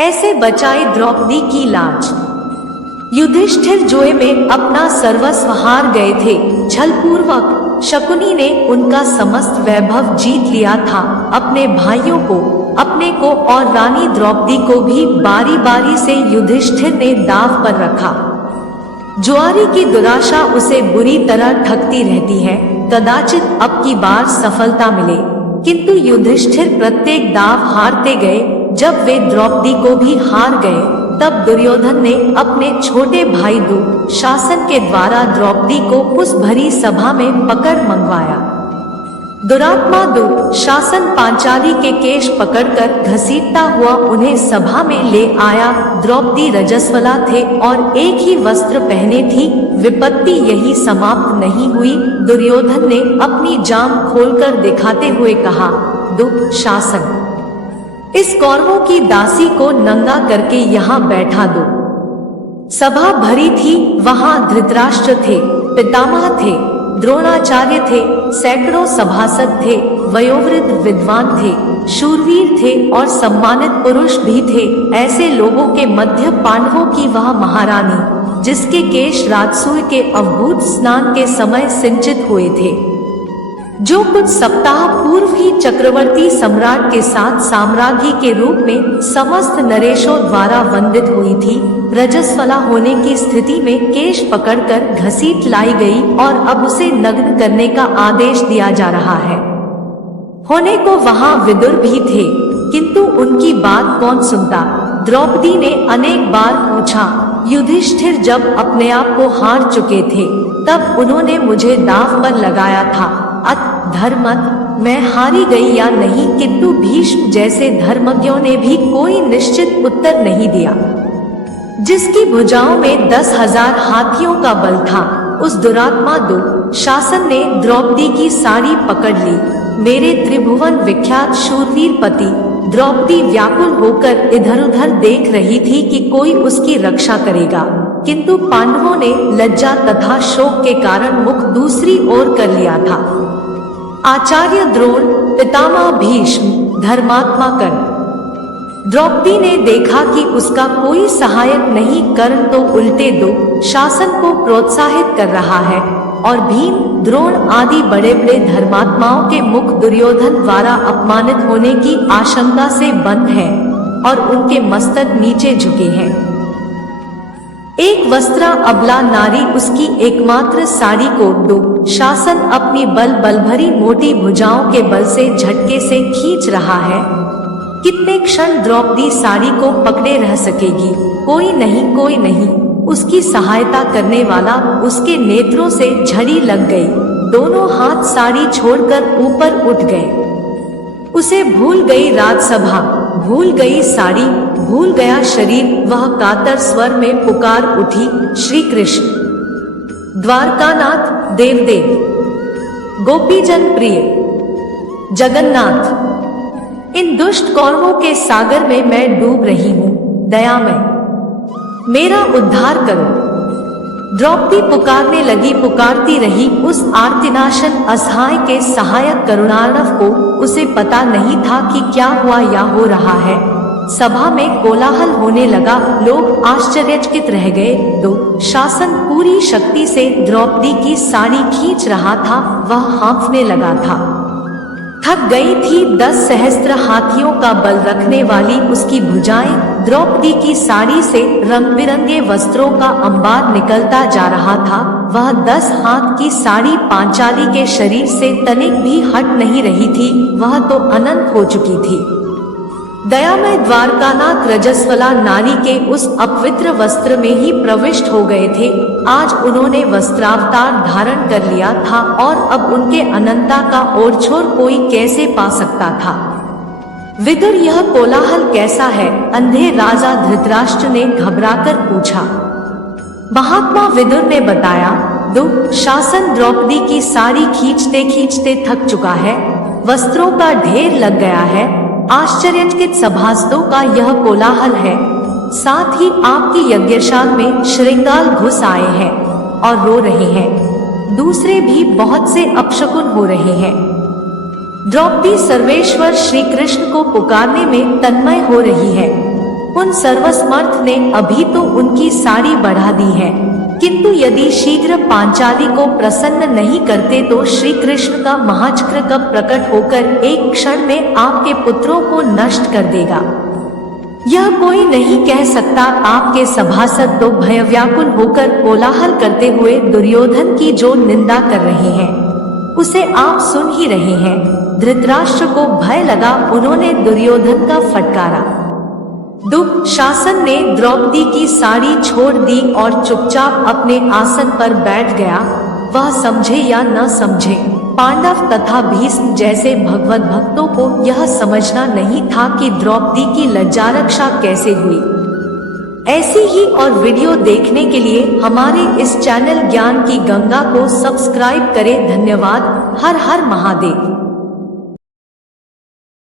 ऐसे बचाई द्रौपदी की लाज। युधिष्ठिर जुए में अपना सर्वस्व हार गए थे। छलपूर्वक शकुनी ने उनका समस्त वैभव जीत लिया था। अपने भाइयों को, अपने को और रानी द्रौपदी को भी बारी बारी से युधिष्ठिर ने दांव पर रखा। जुआरी की दुराशा उसे बुरी तरह ठगती रहती है। कदाचित अब की बार सफलता मिले, किंतु युधिष्ठिर प्रत्येक दांव हारते गए। जब वे द्रौपदी को भी हार गए, तब दुर्योधन ने अपने छोटे भाई दुःशासन के द्वारा द्रौपदी को उस भरी सभा में पकड़ मंगवाया। दुरात्मा दुःशासन पांचाली के केश पकड़कर घसीटता हुआ उन्हें सभा में ले आया। द्रौपदी रजस्वला थे और एक ही वस्त्र पहने थी। विपत्ति यही समाप्त नहीं हुई। दुर्योधन ने अपनी जांघ खोलकर दिखाते हुए कहा, दुःशासन, इस कौरवों की दासी को नंगा करके यहाँ बैठा दो। सभा भरी थी। वहां धृतराष्ट्र थे, पितामह थे, द्रोणाचार्य थे, सैकड़ों सभासद थे, वयोवृद्ध विद्वान थे, शूरवीर थे और सम्मानित पुरुष भी थे। ऐसे लोगों के मध्य पांडवों की वह महारानी, जिसके केश राजसूय के अवभूत स्नान के समय सिंचित हुए थे, जो कुछ सप्ताह पूर्व ही चक्रवर्ती सम्राट के साथ साम्राज्ञी के रूप में समस्त नरेशों द्वारा वंदित हुई थी, रजस्वला होने की स्थिति में केश पकड़कर घसीट लाई गई और अब उसे नग्न करने का आदेश दिया जा रहा है। होने को वहां विदुर भी थे, किंतु उनकी बात कौन सुनता। द्रौपदी ने अनेक बार पूछा। युधिष्ठिर जब अपने आप को हार चुके थे, तब उन्होंने मुझे दांव पर लगाया था। अत धर्मत मैं हारी गई या नहीं, किंतु भीष्म जैसे धर्मज्ञों ने भी कोई निश्चित उत्तर नहीं दिया। जिसकी भुजाओं में 10,000 हाथियों का बल था, उस दुरात्मा दुःशासन ने द्रौपदी की साड़ी पकड़ ली। मेरे त्रिभुवन विख्यात शूरवीर पति। द्रौपदी व्याकुल होकर इधर उधर देख रही थी कि कोई उसकी रक्षा करेगा, किंतु पांडवों ने लज्जा तथा शोक के कारण मुख दूसरी ओर कर लिया था। आचार्य द्रोण, पितामह भीष्म, धर्मात्मा कर्ण। द्रौपदी ने देखा कि उसका कोई सहायक नहीं। कर्ण तो उल्टे दुःशासन को प्रोत्साहित कर रहा है और भीम, द्रोण आदि बड़े बड़े धर्मात्माओं के मुख दुर्योधन द्वारा अपमानित होने की आशंका से बंद है और उनके मस्तक नीचे झुके हैं। एक वस्त्रा अबला नारी उसकी एकमात्र साड़ी को दुःशासन अपनी बल भरी मोटी भुजाओं के बल से झटके से खींच रहा है। कितने क्षण द्रौपदी साड़ी को पकड़े रह सकेगी? कोई नहीं। उसकी सहायता करने वाला उसके नेत्रों से झड़ी लग गई। दोनों हाथ साड़ी छोड़कर ऊपर उठ गए। उसे भूल गई राजसभा, भूल गई साड़ी, भूल गया शरीर। वह कातर स्वर में पुकार उठी, श्री कृष्ण, द्वारकानाथ, देवदेव, गोपीजन प्रिय, जगन्नाथ, इन दुष्ट कौरवों के सागर में मैं डूब रही हूँ। दयामय, मेरा उद्धार करो। द्रौपदी पुकारने लगी, पुकारती रही उस आर्तिनाशन असहाय के सहायक करुणार्णव को। उसे पता नहीं था कि क्या हुआ या हो रहा है। सभा में कोलाहल होने लगा। लोग आश्चर्यचकित रह गए। दुःशासन पूरी शक्ति से द्रौपदी की साड़ी खींच रहा था। वह हाँफने लगा था। थक गई थी। 10 सहस्त्र हाथियों का बल रखने वाली उसकी भुजाएं। द्रौपदी की साड़ी से रंग बिरंगे वस्त्रों का अंबार निकलता जा रहा था। वह 10 हाथ की साड़ी पांचाली के शरीर से तनिक भी हट नहीं रही थी। वह तो अनंत हो चुकी थी। दयामय द्वारकानाथ रजस्वला नारी के उस अपवित्र वस्त्र में ही प्रविष्ट हो गए थे। आज उन्होंने वस्त्रावतार धारण कर लिया था और अब उनके अनंता का ओरछोर कोई कैसे पा सकता था। विदुर, यह कोलाहल कैसा है? अंधे राजा धृतराष्ट्र ने घबराकर पूछा। महात्मा विदुर ने बताया, दुःशासन द्रौपदी की साड़ी खींचते खींचते थक चुका है। वस्त्रों का ढेर लग गया है। आश्चर्यचकित सभासदों का यह कोलाहल है। साथ ही आपकी यज्ञशाल में श्रृंगाल घुस आए हैं और रो रहे हैं। दूसरे भी बहुत से अपशकुन हो रहे हैं। द्रौपदी सर्वेश्वर श्री कृष्ण को पुकारने में तन्मय हो रही है। उन सर्वसमर्थ ने अभी तो उनकी साड़ी बढ़ा दी है, किंतु यदि शीघ्र पांचाली को प्रसन्न नहीं करते तो श्री कृष्ण का महाचक्र कब प्रकट होकर एक क्षण में आपके पुत्रों को नष्ट कर देगा, यह कोई नहीं कह सकता। आपके सभासद तो भयव्याकुल होकर कोलाहल करते हुए दुर्योधन की जो निंदा कर रहे हैं उसे आप सुन ही रहे हैं। धृतराष्ट्र को भय लगा, उन्होंने दुर्योधन का फटकारा। दुःशासन ने द्रौपदी की साड़ी छोड़ दी और चुपचाप अपने आसन पर बैठ गया। वह समझे या न समझे, पांडव तथा भीष्म जैसे भगवत भक्तों को यह समझना नहीं था कि द्रौपदी की लज्जारक्षा कैसे हुई। ऐसी ही और वीडियो देखने के लिए हमारे इस चैनल ज्ञान की गंगा को सब्सक्राइब करें। धन्यवाद। हर हर महादेव।